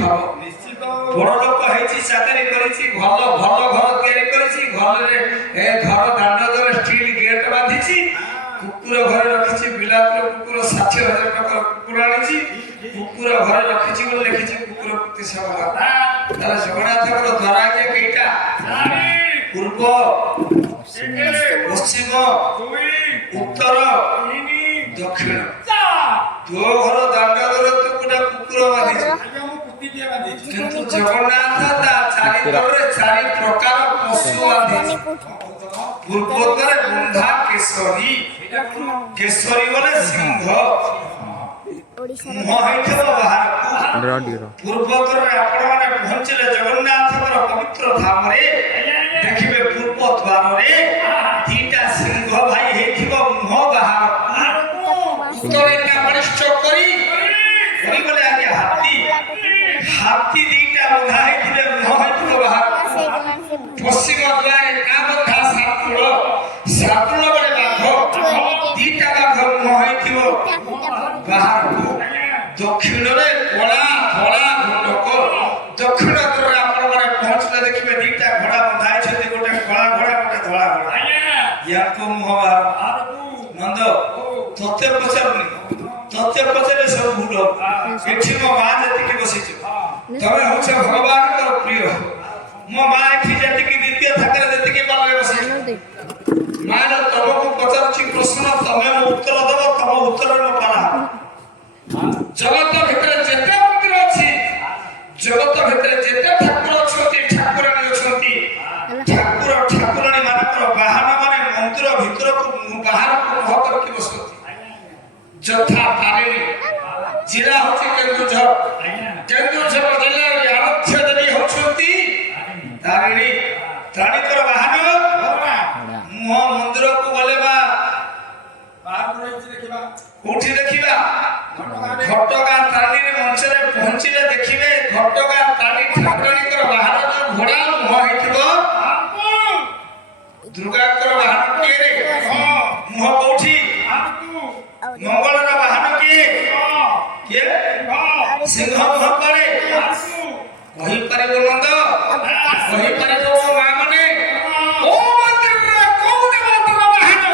খাব নিশ্চিত বড় লোক হইছি চাকরি করেছি ভালো ভালো ঘর তৈরি করেছি ঘরে ঘর দাঁড় ধরে স্টিল গেট বাঁধিছি কুকুর ঘরে রাখিছি বিলাতের কুকুর ৬০,০০০ টাকা কুকুর আনিছি কুকুর ঘরে রাখিছি বলে লিখিছি কুকুর প্রতি সেবা তাহলে জগন্নাথଙ୍କର দ্বারা কে কেইটা পূর্ব পশ্চিম উত্তর দক্ষিণ দো ঘর দাঁড় ধরে তো কোটা কুকুর বাঁধিছি কিন্তু জগন্নাথ তা চারিদিকে চারি প্রকার পশু বাঁধিছি পূর্বোত্তরে বন্ধা কেশরী কেশরী বলে সিংহ পূর্বোত্তরে আপনার পৌঁছলে জগন্নাথଙ୍କର পবিত্র ধামরে দেখিবে পূর্ব দ্বারে দুইটা সিংহ ভাই হইଥିବ মুহ বাহার উত্তরে বলিষ্ঠ করি বলে আগে হাতী হাতী দুইটা বন্ধা হইଥିବେ মুহ হইଥିବ বাহার পশ্চিম দ্বারে কা বন্ধা সাতুল বলে বাঘ দুইটা বাঘ মুহ হইଥିବ বাহারକୁ দক্ষিণরে কলা ধଳା ঘোটক দক্ষিণ দ্বারে আপনার পৌঁছলে দেখিবে দুইটা ঘোড়া বন্ধা হইଛନ୍ତି গোটে কলা ঘোড়া গোটে ধଳା ঘোড়া ইয়াকো মুহ বাহার নন্দ তথ্য পচারুনি তথ্য পচারে সব ভুল এଠି ମୋ ମା ଯେତିକି ବସିଛୁ ତମେ ହଉଛ ଭଗବାନଙ୍କର ପ୍ରିୟ ମୋ ମା ଏଠି ଯେତିକି ଦ୍ୱିତୀୟ ଥାକରେ ଯେତିକି ପାଲରେ ବସିଛୁ ମା ତମକୁ ପଚାରୁଛି ପ୍ରଶ୍ନ ତମେ ମୋ ଉତ୍ତର ଦେବ ତମ ଉତ୍ତରରେ ମୋ ପାଲା ଜଗତ ଭିତରେ ଯେତେ ମନ୍ଦିର ଅଛି ଜଗତ ଭିତରେ ଯେତେ ଠାକୁର ଅଛନ୍ତି ଠାକୁରାଣୀ ଅଛନ୍ତି ଠାକୁର ଠାକୁରାଣୀ ମାନଙ୍କର ବାହନ ମାନେ ମନ୍ଦିର ଭିତରକୁ ବାହାରକୁ ମୁହ କରିକି ବସନ୍ତି ଯଥା ତାରିଣୀ ଜିଲ୍ଲା ହଉଛି କେନ୍ଦୁଝର କେନ୍ଦୁଝର ଜିଲ୍ଲାରେ ଆରାଧ୍ୟ ଦେବୀ ହଉଛନ୍ତି ତାରିଣୀ ତାରିଣୀଙ୍କର ବାହନ ମୁହ ମନ୍ଦିରକୁ ଗଲେ ବା କୋଉଠି ଦେଖିବା ଘଟଗାଁ ତାରିଣୀ ମଞ୍ଚରେ ପହଞ୍ଚିଲେ ଦେଖିବେ ଘଟଗାଁ ତାରିଣୀ ଠାକୁରାଣୀଙ୍କର ବାହନ ଯୋଉ ଘୋଡ଼ା ମୁହ ହେଇଥିବ ଦୁର୍ଗାଙ୍କର ବାହନ କିଏ ମୁହ କୋଉଠି ମଙ୍ଗଳର ବାହନ କିଏ କିଏ ସିଂହ ମୁହ ପରେ କହିପାରିବ ନନ୍ଦ କହିପାରିବ ମୋ ମା ମାନେ କୋଉ ମନ୍ଦିରରେ କୋଉ ଦେବତାର ବାହନ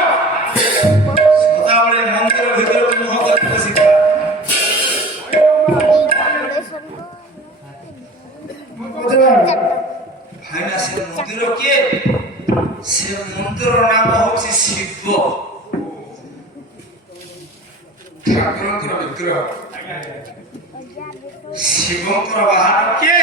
ସଦାବେଳେ ମନ୍ଦିର ଭିତରକୁ ମୁହ କରି ବସିଥା ଭାଇନା ସେ ମନ୍ଦିର କିଏ ସେ ମନ୍ଦିର ନାମ ହଉଛି ଶିବ ଠାକୁରଙ୍କର ବିଗ୍ରହ ଶିବଙ୍କର ବାହନ କିଏ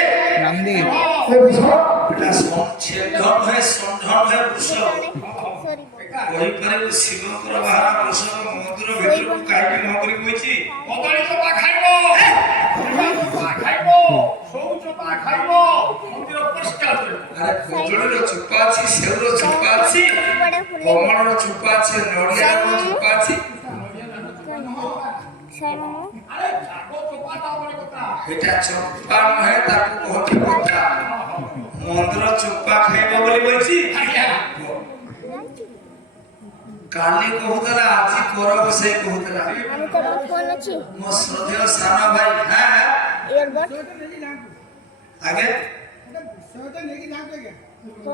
କହିପାରିବୁ ଶିବଙ୍କର ବାହନ ବୃଷଭ ମନ୍ଦିର ଭିତରକୁ କାହିଁକି ନ କରି କହିଛି କଦଳୀ ଚୋପା ଖାଇବ ମନ୍ଦିର ପରିଷ୍କାର ଆରେ କଦଳୀର ଚୋପା ଅଛି ସେଉର ଚୋପା ଅଛି କମଳର ଚୋପା ଅଛି ନଡ଼ିଆର ଚୋପା ଅଛି এটা চোপা নহে তাকে কহতি কথা মন্দির চোপা খাইব বলি বলছি কালি কহুতলা আজি কর বসে কহুতলা আমি তো ফোন আছে মো শ্রদ্ধেয় সানা ভাই হ্যাঁ ইয়ারবড আগে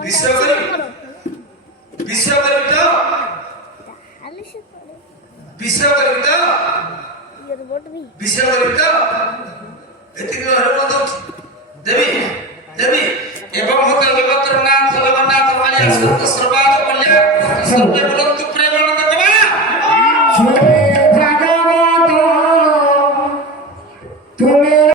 বিষয় করি তো বিষয় করি তো বিষয় করি তো এতিকি হরিবন্ধ দেবী দেবী এবং হতে জগতর নাথ জগন্নাথ কালিয়া সত্য সর্বাদ কল্যাণ সর্বে বলন্ত